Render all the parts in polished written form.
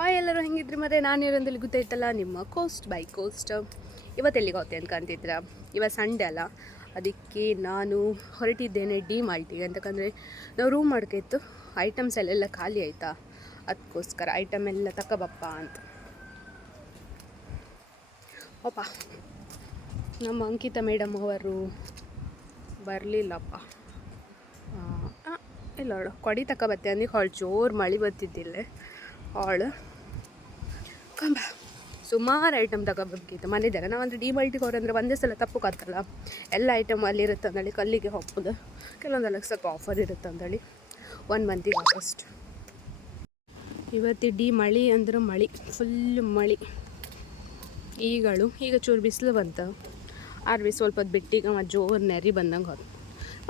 Hi ಎಲ್ಲರೂ ಹೆಂಗಿದ್ರಿ ಮತ್ತೆ ನಾನು ಇರೋದ್ರಲ್ಲಿ ಗೊತ್ತಾಯ್ತಲ್ಲ ನಿಮ್ಮ ಕೋಸ್ಟ್ ಬೈ ಕೋಸ್ಟ್. ಇವತ್ತು ಎಲ್ಲಿಗೆ ಹೋಗ್ತೆ ಅಂತ ಅಂತಿದ್ರ. ಇವತ್ತು ಸಂಡೇ ಅಲ್ಲ, ಅದಕ್ಕೆ ನಾನು ಹೊರಟಿದ್ದೇನೆ ಡಿ ಮಾರ್ಟಿಗೆ. ಅಂತಕಂದರೆ ನಾವು ರೂಮ್ ಮಾಡ್ಕಿತ್ತು, ಐಟಮ್ಸ್ ಎಲ್ಲ ಖಾಲಿ ಆಯಿತಾ, ಅದಕ್ಕೋಸ್ಕರ ಐಟಮ್ ಎಲ್ಲ ತಗೋಬಪ್ಪ ಅಂತ. ಅಪ್ಪ ನಮ್ಮ ಅಂಕಿತಾ ಮೇಡಮ್ ಅವರು ಬರಲಿಲ್ಲಪ್ಪ. ಇಲ್ಲ ಅವಳು ಕೊಡಿ ತಗೊಬತ್ತೆ ಅಂದಿಗೆ ಅವಳು ಜೋರು ಮಳೆ ಬರ್ತಿದ್ದಿಲ್ಲ. ಅವಳು ಕಂಬ ಸುಮಾರು ಐಟಮ್ ತಗೋಬೇಕಿತ್ತು ಮನೆದೆಲ್ಲ. ನಾವಂದರೆ ಡಿ ಮಾರ್ಟಿಗೆ ಅವ್ರಂದ್ರೆ ಒಂದೇ ಸಲ ತಪ್ಪಕ್ಕತ್ತಲ್ಲ, ಎಲ್ಲ ಐಟಮ್ ಅಲ್ಲಿರುತ್ತೆ ಅಂದೇಳಿ ಕಲ್ಲಿಗೆ ಹೋಗ್ಬೋದು. ಕೆಲವೊಂದೆಲ್ಲ ಸ್ವಲ್ಪ ಆಫರ್ ಇರುತ್ತೆ ಅಂದೇಳಿ 1 ಮಂತಿಗೆ ಫಸ್ಟ್. ಇವತ್ತು ಡಿ ಮಳೆ ಅಂದ್ರೆ ಮಳೆ, ಫುಲ್ ಮಳೆ. ಈಗ ಚೂರು ಬಿಸಿಲು ಬಂತು. ಆರ್ವಿ ಸ್ವಲ್ಪ ಹೊತ್ತು ಬಿಟ್ಟಿಗ ಮತ್ತು ಜೋರು ನೆರಿ ಬಂದಂಗೆ ಹೋದ.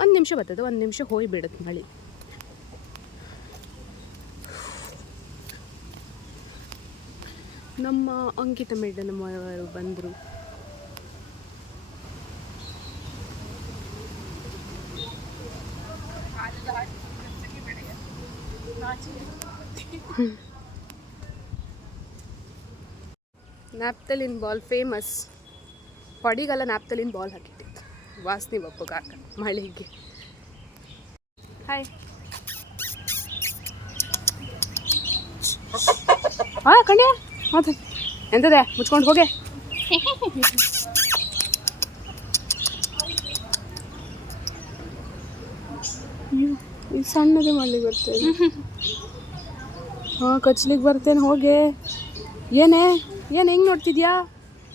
1 ನಿಮಿಷ ಬರ್ತದೆ, 1 ನಿಮಿಷ ಹೋಗಿಬಿಡುತ್ತೆ ಮಳೆ. ನಮ್ಮ ಅಂಕಿತಾ ಮೇಡಮ್ ಅವರು ಬಂದರು. Naphthalene ball famous. ಹೊಡಿಗೆಲ್ಲ ನ್ಯಾಪ್ತಲಿನ್ ಬಾಲ್ ಹಾಕಿಟ್ಟಿತ್ತು, ವಾಸನೆ ಬಪ್ಪಗಾಕ ಮಳೆಗೆ. ಹಾಯ್ ಹಾಂ ಕಣ್ಯ ಮತ್ತೆ ಎಂತದೆ ಮುಚ್ಕೊಂಡು ಹೋಗೆ. ಈ ಸಣ್ಣದೇ ಮಾಡ್ಲಿಕ್ಕೆ ಬರ್ತೇನೆ. ಹಾಂ ಕಚ್ಲಿಕ್ಕೆ ಬರ್ತೇನೆ ಹೋಗೆ. ಏನು ಹೆಂಗೆ ನೋಡ್ತಿದ್ಯಾ?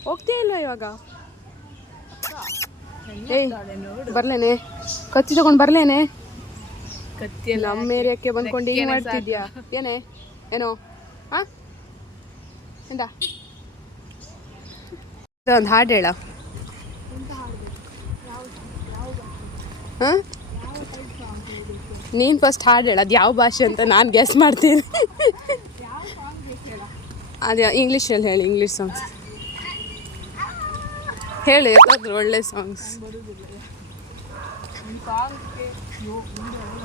ಹೋಗ್ತೇ ಇಲ್ಲ ಇವಾಗ? ಏಯ್ ಬರ್ಲೇನೆ, ಕತ್ತಿ ತಗೊಂಡು ಬರ್ಲೇನೆ. ಕತ್ತಿ ನಮ್ಮ ಏರಿಯಾಕ್ಕೆ ಬಂದ್ಕೊಂಡು ಹಿಂಗೆ ಮಾಡ್ತಿದ್ಯಾ? ಏನೋ ಹಾಂ ಎಂತ ಒಂದು ಹಾಡು ಹೇಳ. ಹಾಂ ನೀನು ಫಸ್ಟ್ ಹಾಡು ಹೇಳ, ಅದು ಯಾವ ಭಾಷೆ ಅಂತ ನಾನು ಗೆಸ್ ಮಾಡ್ತೀನಿ. ಅದೇ ಇಂಗ್ಲೀಷಲ್ಲಿ ಹೇಳಿ, ಇಂಗ್ಲೀಷ್ ಸಾಂಗ್ಸ್ ಹೇಳಿ, ಯಾಕಾದ್ರೂ ಒಳ್ಳೆ ಸಾಂಗ್ಸ್.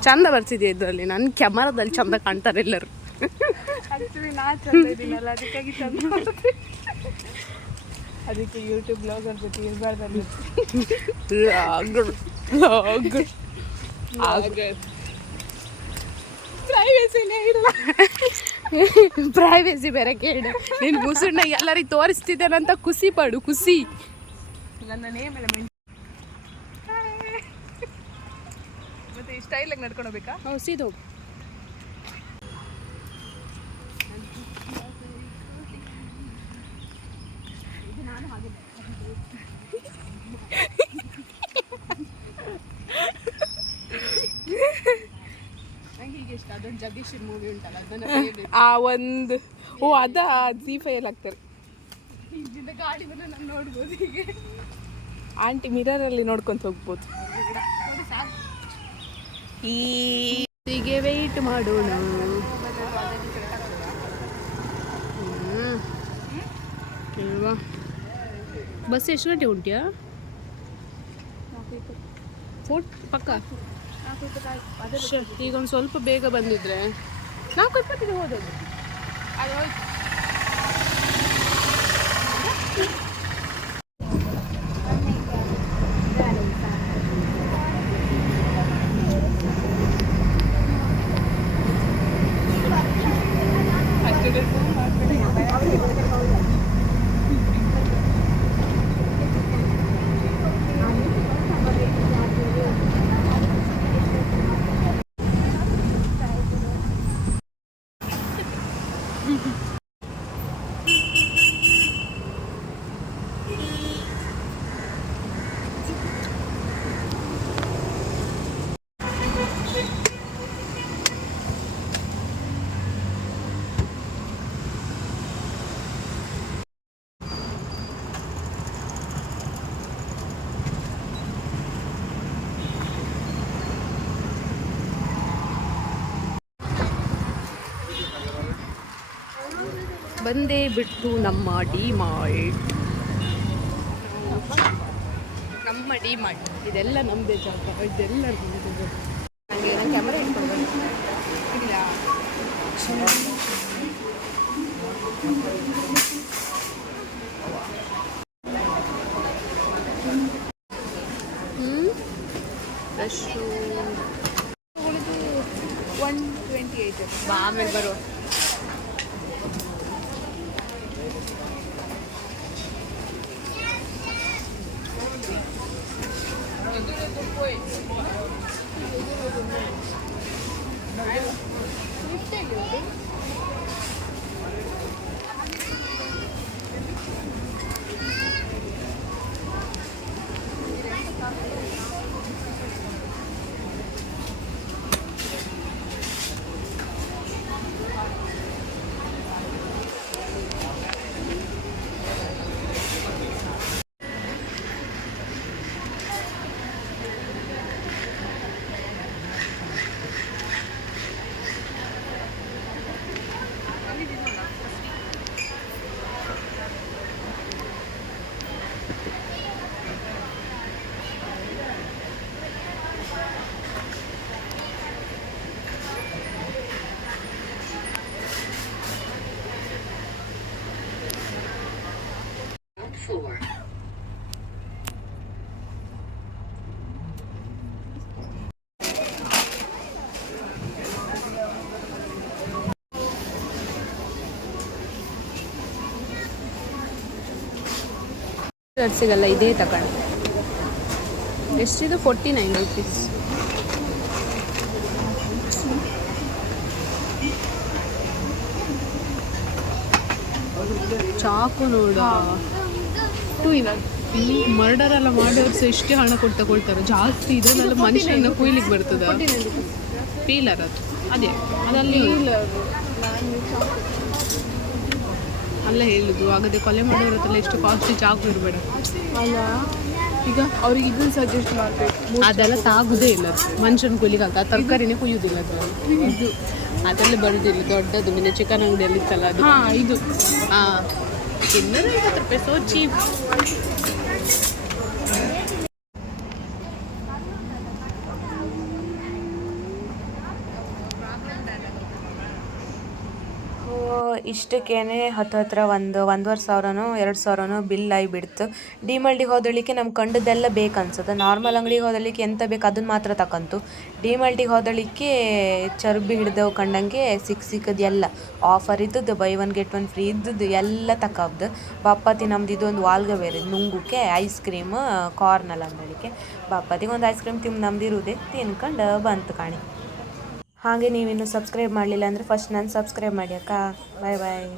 ಚಂದ ಬರ್ತಿದೆಯಾ ಇದರಲ್ಲಿ? ನನ್ನ ಕ್ಯಾಮರಾದಲ್ಲಿ ಚಂದ ಕಾಣ್ತಾರೆ ಎಲ್ಲರೂ. ಆ್ಯಕ್ಚುಲಿ ನಾ ಚಂದ ಇದ್ದೀನಲ್ಲ, ಅದಕ್ಕಾಗಿ ಚಂದ. ಅದಕ್ಕೆ ಯೂಟ್ಯೂಬ್ ಬ್ಲಾಗರ್ ಜೊತೆ ಇರಬಾರ್ದು. ಪ್ರೈವೇಸಿ ಬೇರೆ ಕೇಳಿ. ನೀನು ಮುಸುಣ್ಣ ಎಲ್ಲರಿಗೆ ತೋರಿಸ್ತಿದ್ದೇನಂತ ಖುಷಿ ಪಡು, ಖುಷಿ. ನನ್ನ ನೇಮ್ ಎಲ್ಲ ಮತ್ತೆ ಈ ಸ್ಟೈಲಾಗಿ ನಡ್ಕೊಂಡು ಹೋಗ್ಬೇಕಾ? ಹೌದು, ಸೀದಾ ಹೋಗು. ಅದೊಂದು ಜಗದೀಶನ್ ಮೂವಿ ಉಂಟಲ್ಲ, ಆ ಒಂದು ಅದಾ Z5 ಹಾಕ್ತಾರೆ. ಇಲ್ಲಿಂದ ಗಾಡಿ ಬಂದು ನಾನು ನೋಡ್ಬೋದು. ಹೀಗೆ ಆಂಟಿ ಮಿರರಲ್ಲಿ ನೋಡ್ಕೊಂತ ಹೋಗ್ಬೋದು. ಹೀಗೆ ವೆಯ್ಟ್ ಮಾಡೋಣ. ಬಸ್ ಎಷ್ಟು ಗಂಟೆ ಉಂಟ್ಯಾ? ಪಕ್ಕ ಈಗ ಒಂದು ಸ್ವಲ್ಪ ಬೇಗ ಬಂದಿದ್ರೆ 4:20 ಹೋದದ್ದು. ಅದು ಹೋಯ್ತು. ಬಂದೇ ಬಿಟ್ಟು ನಮ್ಮ ಡಿ ಮಾರ್ಟ್. ಇದೆಲ್ಲ ನಮ್ಮದೇ ಜಾಗ, ಇದೆಲ್ಲ ನಮ್ಮದು. ನನಗೆ ನನ್ನ ಕ್ಯಾಮರಾ ಇಟ್ಕೊಂಡು ಇಲ್ಲ ಫ್ರೆಶ್ಶು ಉಳಿದು 128 ಬಾ ಆಮೇಲೆ ಬರುವ. ಸಿಗಲ್ಲ, ಇದೇ ತಗೊಂಡು. ಎಷ್ಟಿದು? 49 ರುಪೀಸ್. ಚಾಕು ನೋಡ, ಮರ್ಡರ್ ಎಲ್ಲ ಮಾಡಿಯವ್ರು ಸಹ ಇಷ್ಟೇ ಹಣ ಕೊಟ್ಟು ತಗೊಳ್ತಾರೆ. ಜಾಸ್ತಿ ಇದನ್ನೆಲ್ಲ ಮನುಷ್ಯನ ಕೊಯ್ಲಿಕ್ಕೆ ಬರ್ತದ. ಪೀಲರ್ ಅದು, ಅದೇ ಅದಲ್ಲಿ ಅಲ್ಲ ಹೇಳುದು. ಹಾಗಾದ್ರೆ ಕೊಲೆ ಮಾಡೋರತ್ತೆಲ್ಲ ಎಷ್ಟು ಕಾಸ್ಟ್ಲಿ ಚಾಕು ಇರಬೇಡ ಅಲ್ಲ. ಈಗ ಅವ್ರಿಗೆ ಇದನ್ನು ಸಜೆಸ್ಟ್ ಮಾಡಬೇಕು. ಅದೆಲ್ಲ ತಾಗುದೇ ಇಲ್ಲ, ಮನುಷ್ಯನ ಕೊಯ್ಲಿಕ್ಕೆ ಆಗ್ತದೆ. ತರಕಾರಿನೇ ಕುಯ್ಯೋದಿಲ್ಲ ಅದರಲ್ಲಿ. ಇದು ಅದೆಲ್ಲ ಬರುದಿಲ್ಲ. ದೊಡ್ಡದು ನಿನ್ನೆ ಚಿಕನ್ ಅಂಗಡಿಯಲ್ಲಿ ಇತ್ತಲ್ಲ ಅದು. ಇದು 250 ರೂಪಾಯಿ, ಸೋ ಚೀಪ್. ಇಷ್ಟಕ್ಕೇನೆ ಹತ್ತಿರ ಒಂದೂವರೆ ಸಾವಿರನೋ 2,000ನೋ ಬಿಲ್ ಆಗಿಬಿಡ್ತು. ಡಿಮಾರ್ಟಿಗೆ ಹೋದಳಿಕೆ ನಮ್ಗೆ ಕಂಡದ್ದೆಲ್ಲ ಬೇಕನ್ಸುತ್ತೆ. ನಾರ್ಮಲ್ ಅಂಗಡಿಗೆ ಹೋದಳಿಕೆ ಎಂತ ಬೇಕು ಅದನ್ನು ಮಾತ್ರ ತಗೊಂತು. ಡಿಮಾರ್ಟಿಗೆ ಹೋದಳಿಕೆ ಚರ್ಬಿ ಹಿಡ್ದವು ಕಂಡಂಗೆ ಸಿಕ್ಕದು ಎಲ್ಲ ಆಫರ್ ಇದ್ದದ್ದು, ಬೈ 1 get 1 ಫ್ರೀ ಇದ್ದದ್ದು ಎಲ್ಲ ತಗೊಬ್ದು. ಬಾಪತಿ ನಮ್ದು ಇದೊಂದು ವಾಲ್ಗ ಬೇರೆ ನುಂಗುಕ್ಕೆ ಐಸ್ ಕ್ರೀಮ್ ಕಾರ್ನಲ್ಲ ಅಂದಳಿಕೆ. ಬಾಪತಿಗೆ ಒಂದು ಐಸ್ ಕ್ರೀಮ್ ನಮ್ದಿರುವುದೇ ತಿನ್ಕೊಂಡು ಬಂತು ಕಾಣಿ. ಹಾಗೆ ನೀವಿನ್ನು ಸಬ್ಸ್ಕ್ರೈಬ್ ಮಾಡಲಿಲ್ಲ ಅಂದರೆ ಫಸ್ಟ್ ನಾನು ಸಬ್ಸ್ಕ್ರೈಬ್ ಮಾಡಿ ಅಕ್ಕ. ಬಾಯ್ ಬಾಯ್.